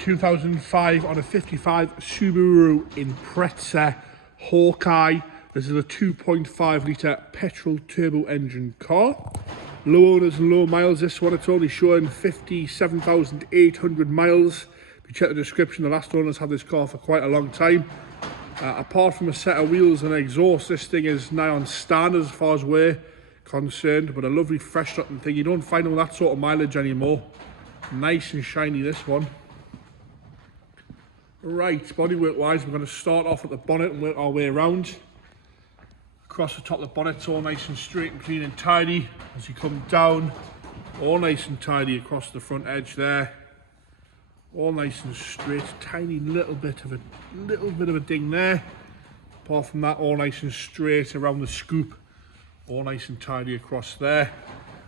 2005 on a 55 Subaru Impreza Hawkeye. This is a 2.5 litre petrol turbo engine car. Low owners and low miles. This one, it's only showing 57,800 miles. If you check the description, the last owners had this car for quite a long time. Apart from a set of wheels and exhaust, this thing is nigh on standard as far as we're concerned, but a lovely fresh looking thing. You don't find all that sort of mileage anymore. Nice and shiny, this one. Right, bodywork wise, we're going to start off at the bonnet and work our way around. Across the top of the bonnet, it's all nice and straight and clean and tidy. As you come down, all nice and tidy across the front edge there. All nice and straight, tiny little bit of a ding there. Apart from that, all nice and straight around the scoop. All nice and tidy across there.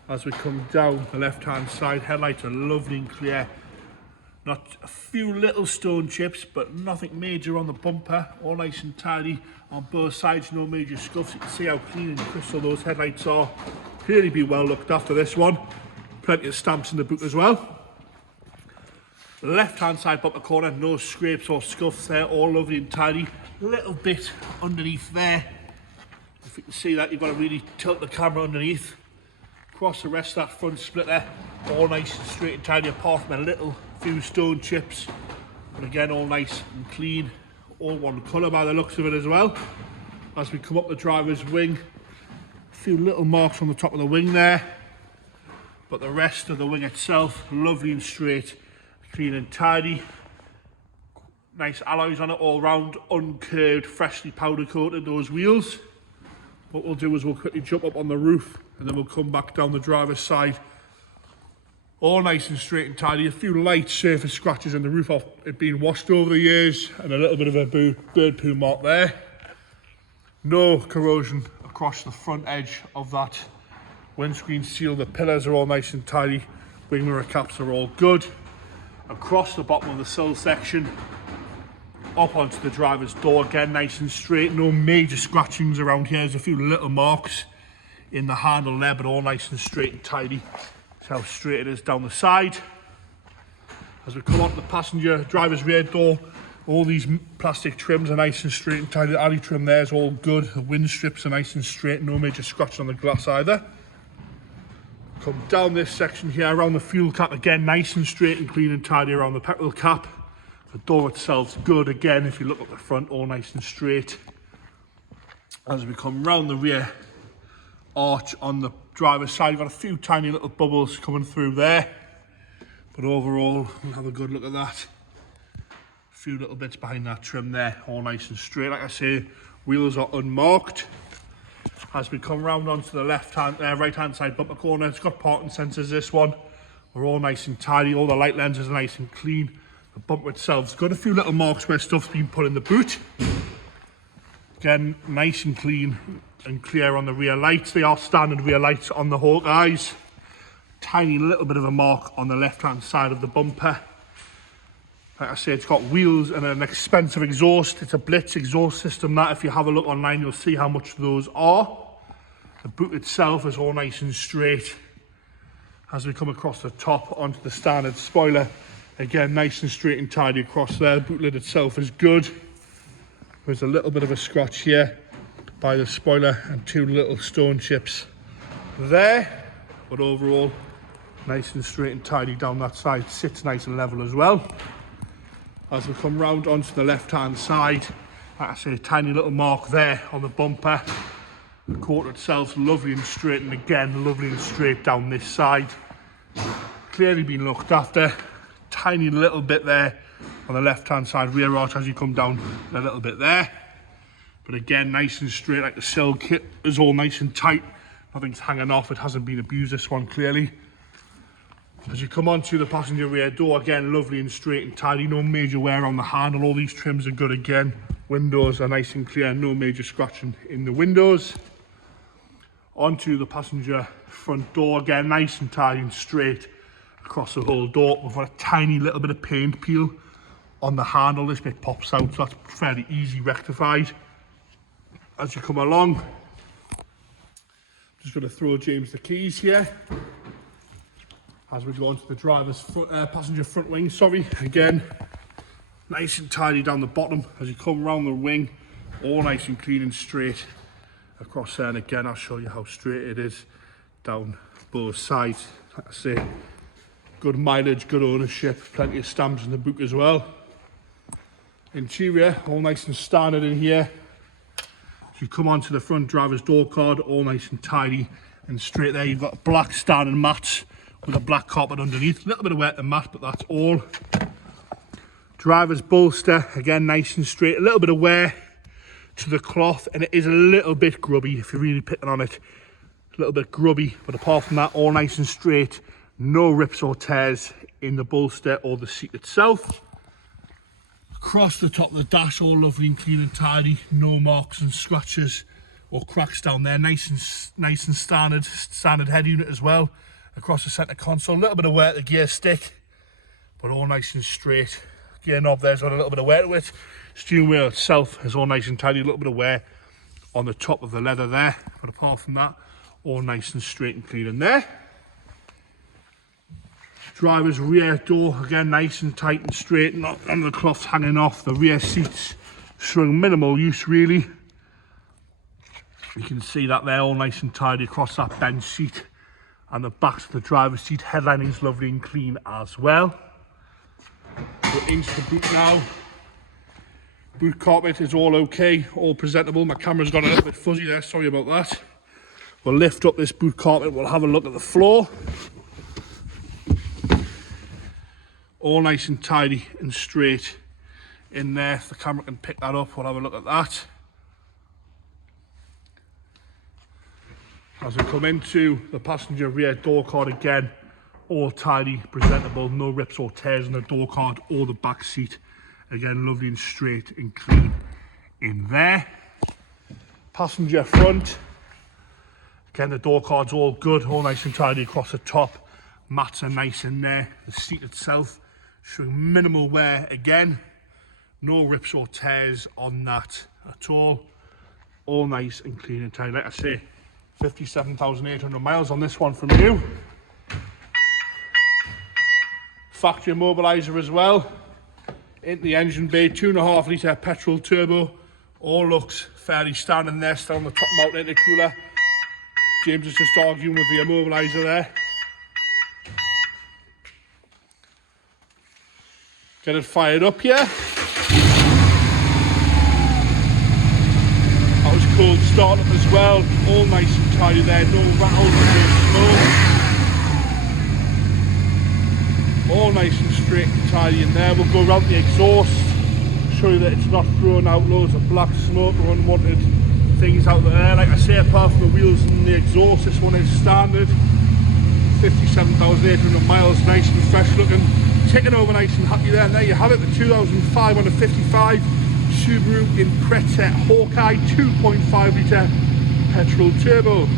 As we come down the left hand side, headlights are lovely and clear. Not a few little stone chips, but nothing major on the bumper. All nice and tidy on both sides, no major scuffs. You can see how clean and crystal those headlights are. Really be well looked after, this one. Plenty of stamps in the boot as well. Left hand side bumper corner, no scrapes or scuffs there, all lovely and tidy. Little bit underneath there. If you can see that, you've got to really tilt the camera underneath. Across the rest of that front splitter, all nice and straight and tidy, apart from a little few stone chips. But again, all nice and clean, all one colour by the looks of it as well. As we come up the driver's wing, a few little marks on the top of the wing there. But the rest of the wing itself, lovely and straight, clean and tidy. Nice alloys on it all round, uncurved, freshly powder coated those wheels. What we'll do is we'll quickly jump up on the roof and then we'll come back down the driver's side. All nice and straight and tidy. A few light surface scratches on the roof off it being washed over the years, and a little bit of a bird poo mark there. No corrosion across the front edge of that windscreen seal. The pillars are all nice and tidy. Wing mirror caps are all good. Across the bottom of the sill section, up onto the driver's door, again nice and straight. No major scratchings around here. There's a few little marks in the handle there, but all nice and straight and tidy. See how straight it is down the side. As we come onto the passenger driver's rear door, all these plastic trims are nice and straight and tidy. The alley trim there is all good. The wind strips are nice and straight, no major scratch on the glass either. Come down this section here around the fuel cap, again nice and straight and clean and tidy around the petrol cap. The door itself's good again. If you look at the front, all nice and straight. As we come round the rear arch on the driver's side, you've got a few tiny little bubbles coming through there, but overall we'll have a good look at that. A few little bits behind that trim there, all nice and straight. Like I say, wheels are unmarked. As we come round onto the right hand side bumper corner, it's got parking sensors, this one. We're all nice and tidy, all the light lenses are nice and clean. The bumper itself's got a few little marks where stuff's been put in the boot. Again, nice and clean and clear on the rear lights. They are standard rear lights on the Hawkeyes. Tiny little bit of a mark on the left hand side of the bumper. Like I say, it's got wheels and an expensive exhaust. It's a Blitz exhaust system that, if you have a look online, you'll see how much those are. The boot itself is all nice and straight. As we come across the top onto the standard spoiler, again nice and straight and tidy across there. The boot lid itself is good. There's a little bit of a scratch here by the spoiler and two little stone chips there, but overall nice and straight and tidy down that side. Sits nice and level as well. As we come round onto the left hand side, like I say, a tiny little mark there on the bumper. The quarter itself's lovely and straight, and again lovely and straight down this side. Clearly been looked after. Tiny little bit there on the left hand side rear arch as you come down, a little bit there, but again nice and straight. Like the sill kit is all nice and tight, nothing's hanging off, it hasn't been abused, this one clearly. As you come onto the passenger rear door, again lovely and straight and tidy, no major wear on the handle. All these trims are good again. Windows are nice and clear, no major scratching in the windows. Onto the passenger front door, again nice and tidy and straight across the whole door. We've got a tiny little bit of paint peel on the handle. This bit pops out, so that's fairly easy rectified. As you come along, just going to throw James the keys here. As we go onto the driver's passenger front wing, again Nice and tidy down the bottom as you come around the wing, all nice and clean and straight across there. And again, I'll show you how straight it is down both sides. Like I say, good mileage, good ownership, plenty of stamps in the book as well. Interior, all nice and standard in here. As you come onto the front driver's door card, all nice and tidy and straight there. You've got black standard mats with a black carpet underneath. A little bit of wet the mat, but that's all. Driver's bolster, again nice and straight. A little bit of wear to the cloth, and it is a little bit grubby if you're really picking on it. A little bit grubby, but apart from that, all nice and straight. No rips or tears in the bolster or the seat itself. Across the top of the dash, all lovely and clean and tidy. No marks and scratches or cracks down there. Nice and standard head unit as well. Across the centre console, a little bit of wear at the gear stick, but all nice and straight. Gear knob there's got a little bit of wear to it. Steering wheel itself is all nice and tidy. A little bit of wear on the top of the leather there, but apart from that, all nice and straight and clean in there. Driver's rear door, again nice and tight and straight, not none of the cloths hanging off. The rear seats showing minimal use really. You can see that there, all nice and tidy across that bench seat, and the back of the driver's seat headlining is lovely and clean as well. We're into the boot now. Boot carpet is all okay, all presentable. My camera's gone a little bit fuzzy there, sorry about that. We'll lift up this boot carpet, we'll have a look at the floor. All nice and tidy and straight in there. If the camera can pick that up, we'll have a look at that. As we come into the passenger rear door card again, all tidy, presentable, no rips or tears on the door card or the back seat. Again, lovely and straight and clean in there. Passenger front, again the door card's all good, all nice and tidy across the top. Mats are nice in there. The seat itself showing minimal wear again. No rips or tears on that at all. All nice and clean and tidy. Like I say, 57,800 miles on this one from you. Factory immobiliser as well. Into the engine bay, 2.5 litre petrol turbo. All looks fairly standard there, still on the top mount intercooler. James is just arguing with the immobiliser there. Get it fired up here. That was cold startup as well. All nice and tidy there, no rattles, no smoke. All nice and straight and tidy in there. We'll go around the exhaust, show you that it's not throwing out loads of black smoke or unwanted things out there. Like I say, apart from the wheels and the exhaust, this one is standard. 57,800 miles, nice and fresh looking. Ticking over nice and happy there. And there you have it, the 2005 on a 55 Subaru Impreza Hawkeye 2.5 litre petrol turbo.